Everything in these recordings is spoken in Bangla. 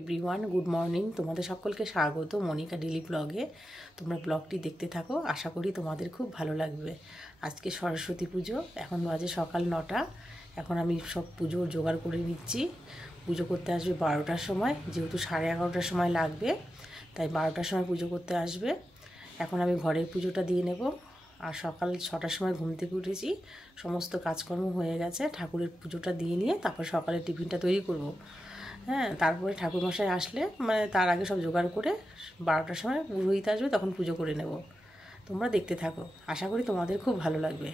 Everyone, good morning. তোমাদের সকলকে স্বাগত মনিকা ডেলি ব্লগে। তোমরা ব্লগটি দেখতে থাকো, আশা করি তোমাদের খুব ভালো লাগবে। আজকে সরস্বতী পুজো, এখন বাজে সকাল 9টা। এখন আমি সব পুজোর জোগাড় করে নিচ্ছি। পুজো করতে আসবে 12টার সময়, যেহেতু 11:30টার সময় লাগবে, তাই 12টার সময় পুজো করতে আসবে। এখন আমি ঘরের পুজোটা দিয়ে নেব। আর সকাল 6টার সময় ঘুম থেকে উঠেছি, সমস্ত কাজকর্ম হয়ে গেছে। ঠাকুরের পুজোটা দিয়ে নিয়ে তারপর সকালে টিফিনটা তৈরি করব। হ্যাঁ, তারপরে ঠাকুরমশাই আসলে তার আগে সব জোগাড় করে 12টার সময় পুরোহিত আসবে, তখন পুজো করে নেব। তোমরা দেখতে থাকো, আশা করি তোমাদের খুব ভালো লাগবে।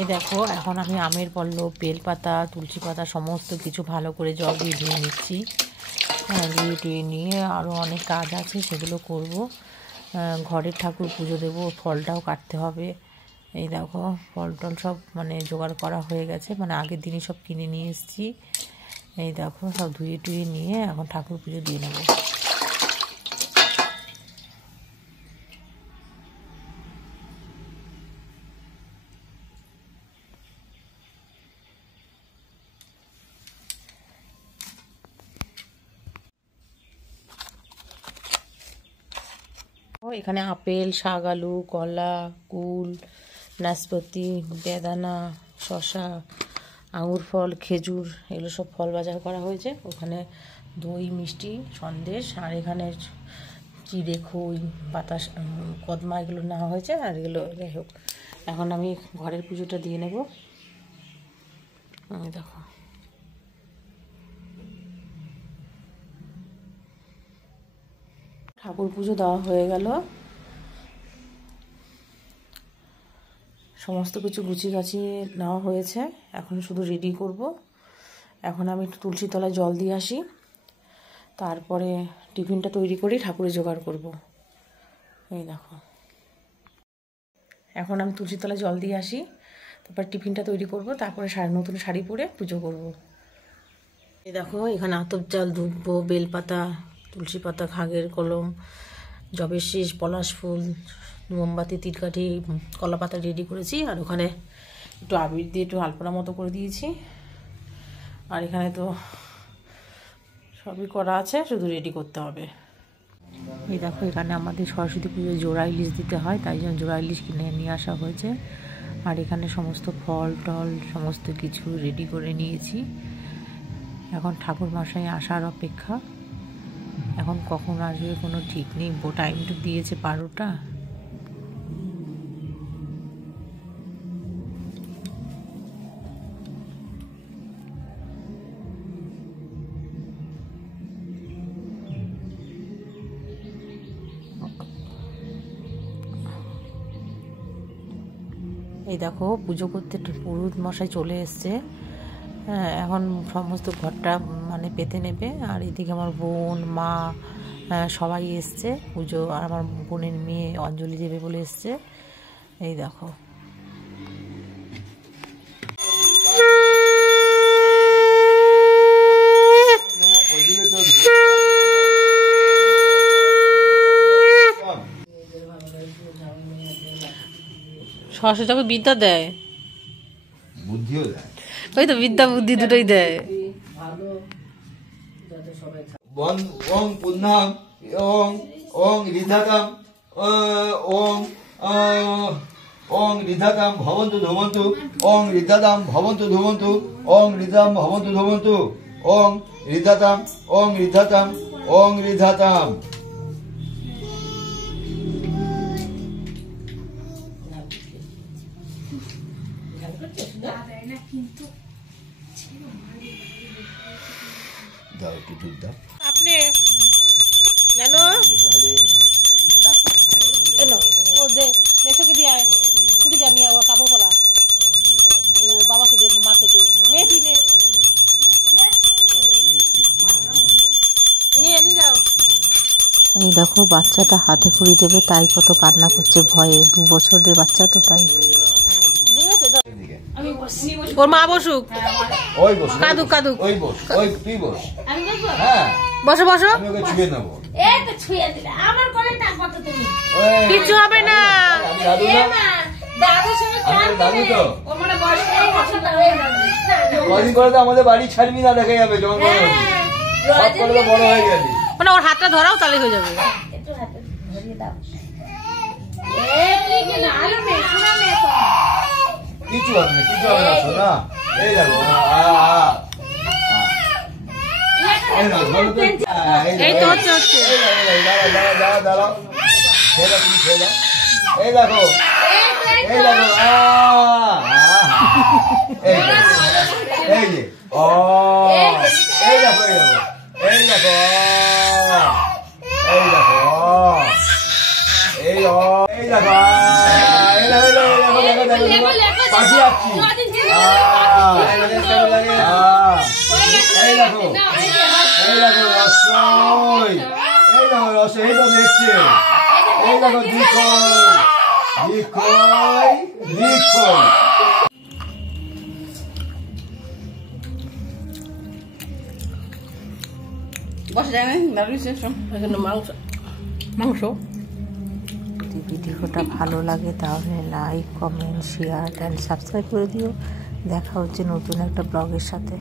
এই দেখো, এখন আমি আমের পল্লব, বেলপাতা, তুলসী পাতা সমস্ত কিছু ভালো করে জল দিয়ে ধুয়ে নিচ্ছি। হ্যাঁ, ধুয়ে নিয়ে আরও অনেক কাজ আছে, সেগুলো করব। ঘরের ঠাকুর পুজো দেব, ফলটাও কাটতে হবে। এই দেখো, ফল টল সব জোগাড় করা হয়ে গেছে, আগের দিনই সব কিনে নিয়ে এসেছি। এই দেখো, সব ধুয়ে নিয়ে এখন ঠাকুর পুজো দিয়ে নেব। এখানে আপেল, শাক, আলু, কলা, কুল, নাশপাতি, বেদানা, শশা, আঙুর ফল, খেজুর, এগুলো সব ফল বাজার করা হয়েছে। ওখানে দই, মিষ্টি, সন্দেশ, আর এখানে চিড়ে, খই, বাতাস, কদমা, এগুলো নেওয়া হয়েছে। আর এগুলো যাই হোক, এখন আমি ঘরের পুজোটা দিয়ে নেব। দেখো, ঠাকুর পুজো দেওয়া হয়ে গেল, সমস্ত কিছু গুছিয়ে গাছিয়ে নেওয়া হয়েছে। এখন শুধু রেডি করব। এখন আমি একটু তুলসী তলায় জল দিয়ে আসি, তারপরে টিফিনটা তৈরি করে ঠাকুরের জোগাড় করব। এই দেখো, এখন আমি তুলসী তলায় জল দিয়ে আসি, তারপর টিফিনটা তৈরি করব, তারপরে নতুন শাড়ি পরে পুজো করব। এই দেখো, এখানে আতপ চাল, ধূপ, বেলপাতা, তুলসী পাতা, খাগের কলম, জবের শীষ, পলাশ ফুল, মোমবাতি, তিলকাঠি, কলা পাতা রেডি করেছি। আর ওখানে একটু আবির দিয়ে একটু আলপনা মতো করে দিয়েছি। আর এখানে তো সবই করা আছে, শুধু রেডি করতে হবে। এই দেখো, এখানে আমাদের সরস্বতী পুজোয় জোড়া ইলিশ দিতে হয়, তাই জন্য জোড়া ইলিশ কিনে নিয়ে আসা হয়েছে। আর এখানে সমস্ত ফল টল সমস্ত কিছু রেডি করে নিয়েছি। এখন ঠাকুর মশাই আসার অপেক্ষা। এখন কখন আসবে কোনো ঠিক নেই, টাইম তো দিয়েছে 12টা। এই দেখো, পুজো করতে পুরোহিত মশাই চলে এসছে। হ্যাঁ, এখন সমস্ত ঘরটা পেতে নেবে। আর এদিকে আমার বোন, মা, সবাই এসছে পুজো। আর আমার বোনের মেয়ে অঞ্জলি দেবে বলে এসছে। এই দেখো, সরস্বতী ঠাকুর বিদ্যা দেয়, বুদ্ধিও দেয়। ওই তো, বিদ্যা বুদ্ধি দুটোই দেয়। ওং পুণ্যাম ওং ঋধাকাম ওং ঋধাকাম ভবন্তু ধুমন্তু ওং ঋধাদাম ভবন্তু ধুমন্তু ওং ঋধাম ভবন্তু ধুমন্তু ওং ঋধাতাম ওং ঋধাতাম ওং ঋধাতাম। দাও একটু দুধ দাও। আপনি নানো এলো ও দে, মেসোকে দিয়ে আয়, ছুটি জানিয়ে কাপড় পরা, বাবাকে দে, মাকে দে, নে তুই নে, নিয়ে যাও। এই দেখো, বাচ্চাটা হাতে খড়ি দেবে, তাই কত কান্না করছে ভয়ে। 2 বছরের বাচ্চা তো, তাই। ওর মা বসুক, ওই বস, কাদুক কাদুক, ওই বস, ওই তুই বস। হ্যাঁ, বসো বসো। আমি ওকে ছুঁয়ে নেবো। এই তো ছুঁয়ে দিলে আমার কোলে টাকবা তো তুমি। কিছু হবে না। আমি দাদু না, দাদুর সঙ্গে আমি দাদু তো। ও মানে বয়স পছন্দ হয়ে যাবে। কদিন করে তো আমাদের বাড়ি ছাড়বি না, দেখা যাবে যখন সব করে তো বড় হয়ে গেলি। মানে ওর হাতটা ধরাও তাহলে হয়ে যাবে। একটু হাতে ধরিয়ে দাও। কি না আলো মেয়ে শোনা মেয়ে তো কিছু হবে না শোনা। এই দেখো এই তো হচ্ছে দাঁড়াও তুমি খেয়ে দাও। এই দেখো এই যে এই দেখো পাখি আসছি। এই দেখো রসই, এই দেখো রসই, এই তো দেখছে। এই দেখো দিখই মাংস। যদি ভিডিওটা ভালো লাগে তাহলে like, comment, share and subscribe করে দিও। দেখা হচ্ছে নতুন একটা ব্লগের সাথে।